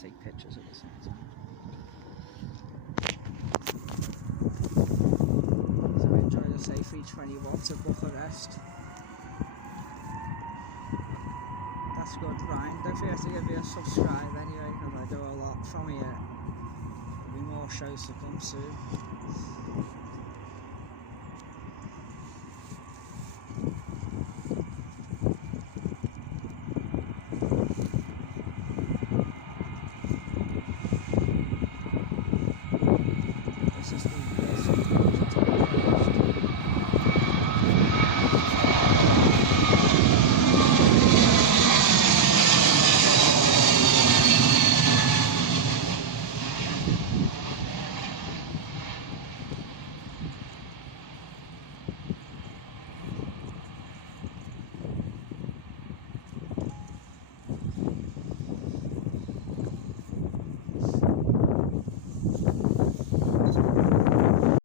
take pictures at the same time. So enjoy the A321 to Bucharest. That's good, Ryan. Don't forget to give me a subscribe anyway, because I do a lot from here. There'll be more shows to come soon.